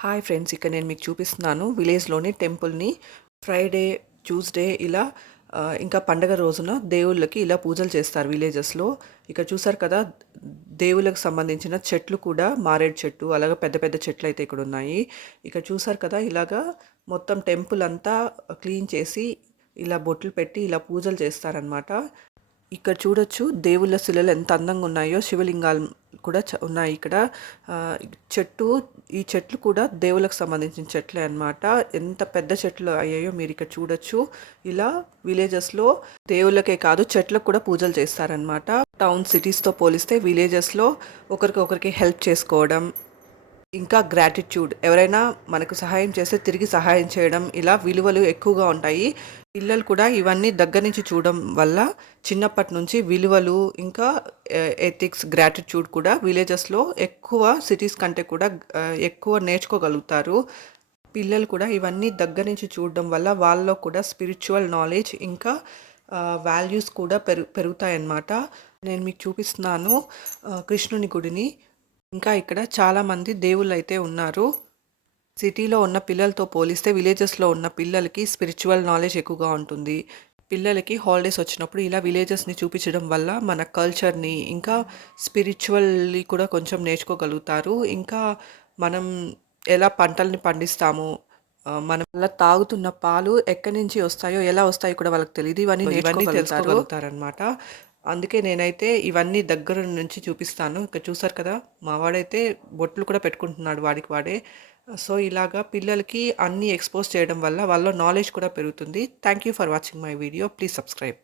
Hi friends, ఇక్కడ నేను మీకు చూపిస్తున్నాను విలేజ్లోని టెంపుల్ని. ఫ్రైడే, ట్యూస్డే ఇలా ఇంకా పండగ రోజున దేవుళ్ళకి ఇలా పూజలు చేస్తారు విలేజెస్లో. ఇక్కడ చూసారు కదా, దేవుళ్ళకి సంబంధించిన చెట్లు కూడా మారేడు చెట్టు అలాగా పెద్ద పెద్ద చెట్లు అయితే ఇక్కడ ఉన్నాయి. ఇక్కడ చూసారు కదా, ఇలాగా మొత్తం టెంపుల్ అంతా క్లీన్ చేసి ఇలా బొట్లు పెట్టి ఇలా పూజలు చేస్తారనమాట. ఇక్కడ చూడొచ్చు దేవుళ్ళ శిలలు ఎంత అందంగా ఉన్నాయో, శివలింగాలు కూడా ఉన్నాయి ఇక్కడ. ఆ, ఈ చెట్లు కూడా దేవుళ్ళకు సంబంధించిన చెట్లే అన్నమాట. ఎంత పెద్ద చెట్లు అయ్యాయో మీరు ఇక్కడ చూడొచ్చు. ఇలా విలేజెస్లో దేవుళ్ళకే కాదు చెట్లకు కూడా పూజలు చేస్తారనమాట. టౌన్ సిటీస్తో పోలిస్తే విలేజెస్లో ఒకరికి హెల్ప్ చేసుకోవడం, ఇంకా గ్రాటిట్యూడ్, ఎవరైనా మనకు సహాయం చేస్తే తిరిగి సహాయం చేయడం, ఇలా విలువలు ఎక్కువగా ఉంటాయి. పిల్లలు కూడా ఇవన్నీ దగ్గర నుంచి చూడడం వల్ల చిన్నప్పటి నుంచి విలువలు, ఇంకా ఎథిక్స్, గ్రాటిట్యూడ్ కూడా విలేజెస్లో ఎక్కువ, సిటీస్ కంటే కూడా ఎక్కువ నేర్చుకోగలుగుతారు. పిల్లలు కూడా ఇవన్నీ దగ్గర నుంచి చూడడం వల్ల వాళ్ళలో కూడా స్పిరిచువల్ నాలెడ్జ్, ఇంకా వాల్యూస్ కూడా పెరుగుతాయన్నమాట. నేను మీకు చూపిస్తున్నాను కృష్ణుని గుడిని. ఇంకా ఇక్కడ చాలామంది దేవుళ్ళు అయితే ఉన్నారు. సిటీలో ఉన్న పిల్లలతో పోలిస్తే విలేజెస్లో ఉన్న పిల్లలకి స్పిరిచువల్ నాలెడ్జ్ ఎక్కువగా ఉంటుంది. పిల్లలకి హాలిడేస్ వచ్చినప్పుడు ఇలా విలేజెస్ని చూపించడం వల్ల మన కల్చర్ని, ఇంకా స్పిరిచువల్లీ కూడా కొంచెం నేర్చుకోగలుగుతారు. ఇంకా మనం ఎలా పంటల్ని పండిస్తాము, మనం అలా తాగుతున్న పాలు ఎక్కడి నుంచి వస్తాయో, ఎలా వస్తాయో కూడా వాళ్ళకి తెలియదు. ఇవన్నీ తెలుసుకోగలుగుతారనమాట. అందుకే నేనైతే ఇవన్నీ దగ్గర నుంచి చూపిస్తాను. ఇక్కడ చూసారు కదా, మా వాడైతే బొట్లు కూడా పెట్టుకుంటున్నాడు వాడికి వాడే. సో ఇలాగా పిల్లలకి అన్నీ ఎక్స్పోజ్ చేయడం వల్ల వాళ్ళ నాలెడ్జ్ కూడా పెరుగుతుంది. Thank you for watching my video. Please subscribe.